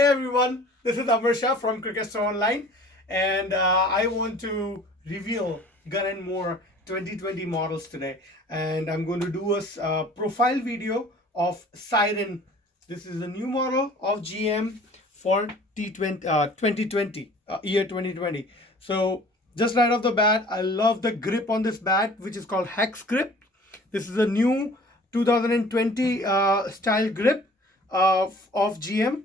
Hey everyone, this is Amar Shah from Cricket Store Online, and I want to reveal Gun & More 2020 models today. And I'm going to do a profile video of Siren. This is a new model of GM for T20 2020 year 2020. So just right off the bat, I love the grip on this bat, which is called Hex Grip. This is a new 2020 style grip of GM.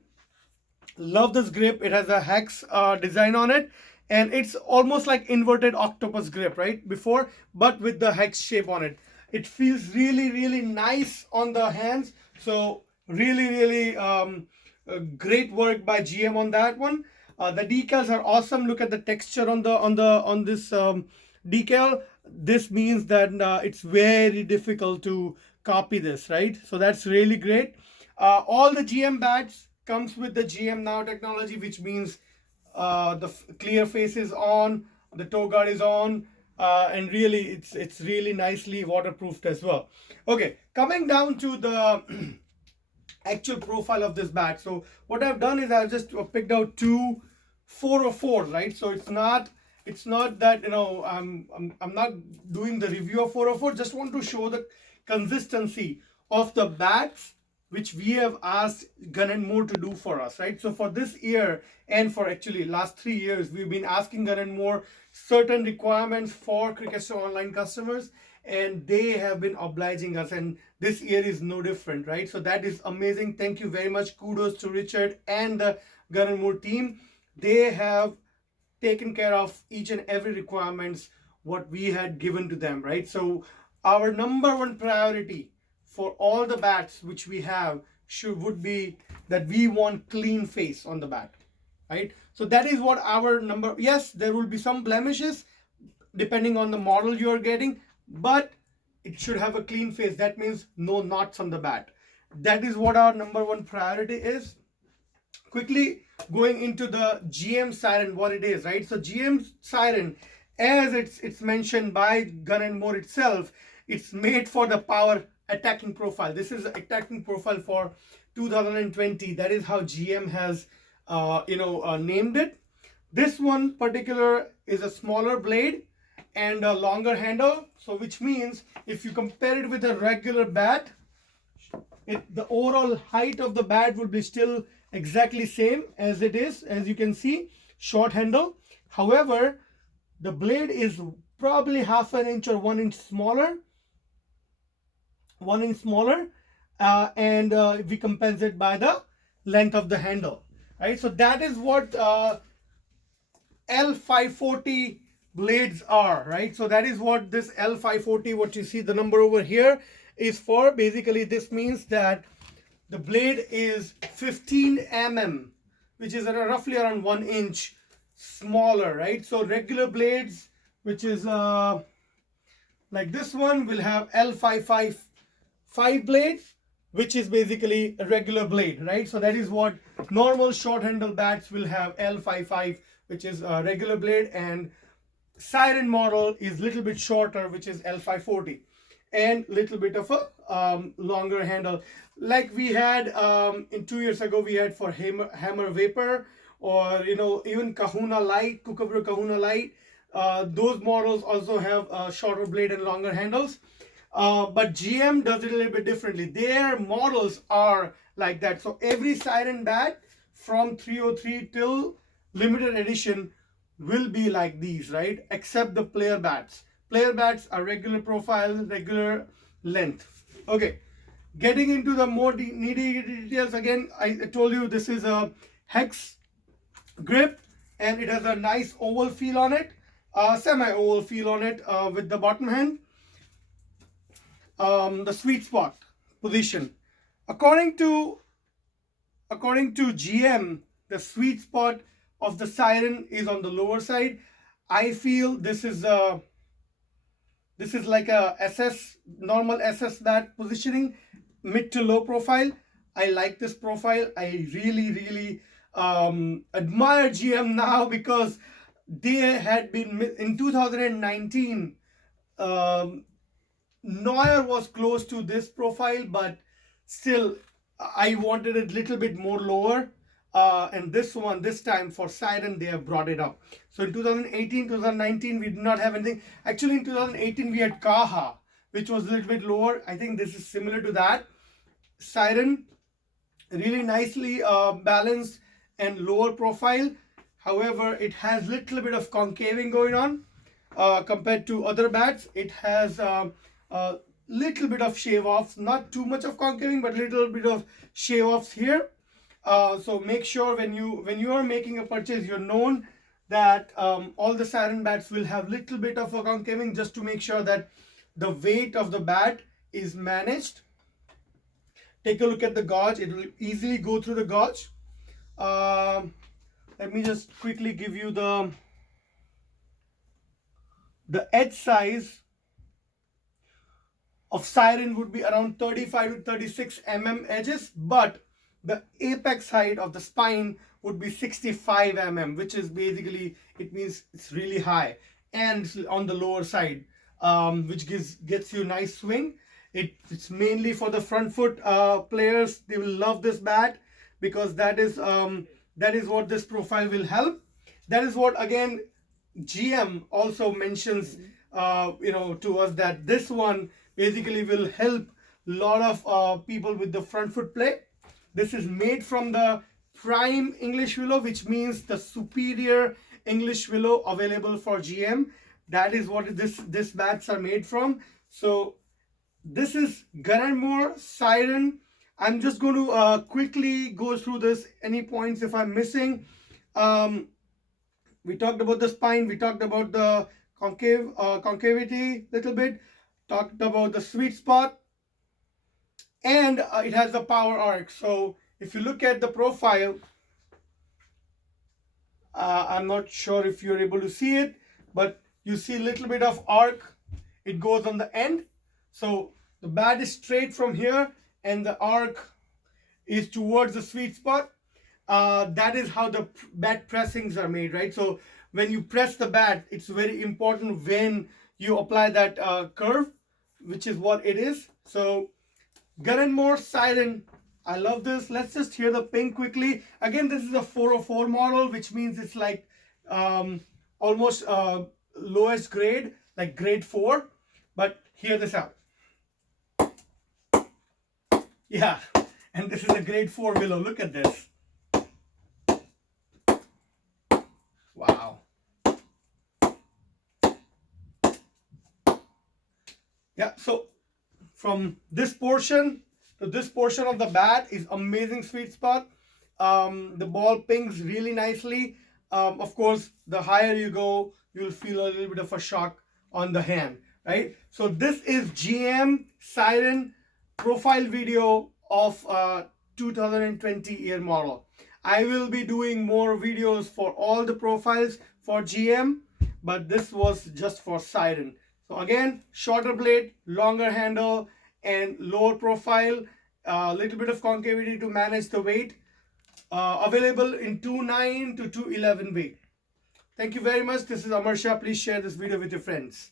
Love this grip. It has a hex design on it, and it's almost like inverted octopus grip, right? Before, but with the hex shape on it. It feels really nice on the hands. So really great work by GM on that one. The decals are awesome. Look at the texture on this decal. This means that it's very difficult to copy this, right? So that's really great. All the GM bats comes with the GM Now technology, which means the clear face is on, the toe guard is on, and really it's really nicely waterproofed as well. Okay, coming down to the actual profile of this bat. So what I've done is I've just picked out two 404s, right? So it's not that, you know, I'm not doing the review of 404. Just want to show the consistency of the bats which we have asked Gun & More to do for us, right? So for this year and for actually last 3 years, we've been asking Gun & More certain requirements for Cricket Store Online customers, and they have been obliging us, and this year is no different, right? So that is amazing. Thank you very much. Kudos to Richard and the Gun & More team. They have taken care of each and every requirements what we had given to them, right? So our number one priority for all the bats which we have would be that we want clean face on the bat, right? So that is what our number. Yes, there will be some blemishes depending on the model you are getting, but it should have a clean face. That means no knots on the bat. That is what our number one priority is. Quickly going into the GM Siren, what it is, right? So GM Siren, as it's mentioned by Gun & More itself, it's made for the power attacking profile. This is attacking profile for 2020. That is how GM has named it. This one particular is a smaller blade and a longer handle, so which means if you compare it with a regular bat, the overall height of the bat will be still exactly same as it is. As you can see, short handle. However, the blade is probably half an inch or 1 inch smaller, and we compensate by the length of the handle, right? So that is what L540 blades are, right? So that is what this L540, what you see the number over here, is for. Basically this means that the blade is 15 mm, which is roughly around 1 inch smaller, right? So regular blades, which is like this one, will have L555 blades, which is basically a regular blade, right? So that is what normal short handle bats will have, L55, which is a regular blade, and Siren model is little bit shorter, which is L540, and little bit of a longer handle, like we had in 2 years ago. We had for Hammer Vapor, or even Kahuna Light, Kookaburra Kahuna Light. Those models also have a shorter blade and longer handles. But GM does it a little bit differently. Their models are like that. So every Siren bat from 303 till limited edition will be like these, right? Except the player bats. Player bats are regular profile, regular length. Okay, getting into the more nitty details. Again, I told you this is a hex grip, and it has a nice oval feel on it, semi-oval feel on it with the bottom hand. The sweet spot position, according to GM, the sweet spot of the Siren is on the lower side. I feel this is like a normal SS bat positioning, mid to low profile. I like this profile. I really admire GM now, because they had been in 2019. Neuer was close to this profile, but still I wanted a little bit more lower. and this time for Siren, they have brought it up. So in 2018, 2019, we did not have anything. Actually, in 2018, we had Kaha, which was a little bit lower. I think this is similar to that. Siren, really nicely balanced and lower profile. However, it has little bit of concaving going on compared to other bats. It has a little bit of shave offs, not too much of concaving, but little bit of shave offs here. So make sure when you are making a purchase, you're known that all the Siren bats will have little bit of a concaving, just to make sure that the weight of the bat is managed. Take a look at the gauge. It will easily go through the gauge. Let me just quickly give you the edge size of Siren would be around 35 to 36 mm edges, but the apex height of the spine would be 65 mm, which is basically, it means it's really high and on the lower side, which gets you nice swing. It's mainly for the front foot players. They will love this bat because that is what this profile will help. That is what, again, GM also mentions to us, that this one basically will help a lot of people with the front foot play. This is made from the prime English Willow, which means the superior English Willow available for GM. That is what this bats are made from. So this is Gun & More Siren. I'm just going to quickly go through this. Any points if I'm missing? We talked about the spine. We talked about the concavity little bit. Talked about the sweet spot. And it has the power arc. So if you look at the profile, I'm not sure if you're able to see it, but you see a little bit of arc. It goes on the end. So the bat is straight from here and the arc is towards the sweet spot. That is how the bat pressings are made, right? So when you press the bat, it's very important when you apply that curve, which is what it is. So Gun & More Siren, I love this. Let's just hear the ping quickly. Again, this is a 404 model, which means it's like almost lowest grade, like grade 4. But hear this out. Yeah, and this is a grade 4 Willow. Look at this. Wow. Yeah, so from this portion to this portion of the bat is amazing sweet spot. The ball pings really nicely. Of course, the higher you go, you'll feel a little bit of a shock on the hand, right? So this is GM Siren profile video of 2020 year model. I will be doing more videos for all the profiles for GM, but this was just for Siren. So again, shorter blade, longer handle, and lower profile, a little bit of concavity to manage the weight. Available in 2.9 to 2.11 weight. Thank you very much. This is Amar Shah. Please share this video with your friends.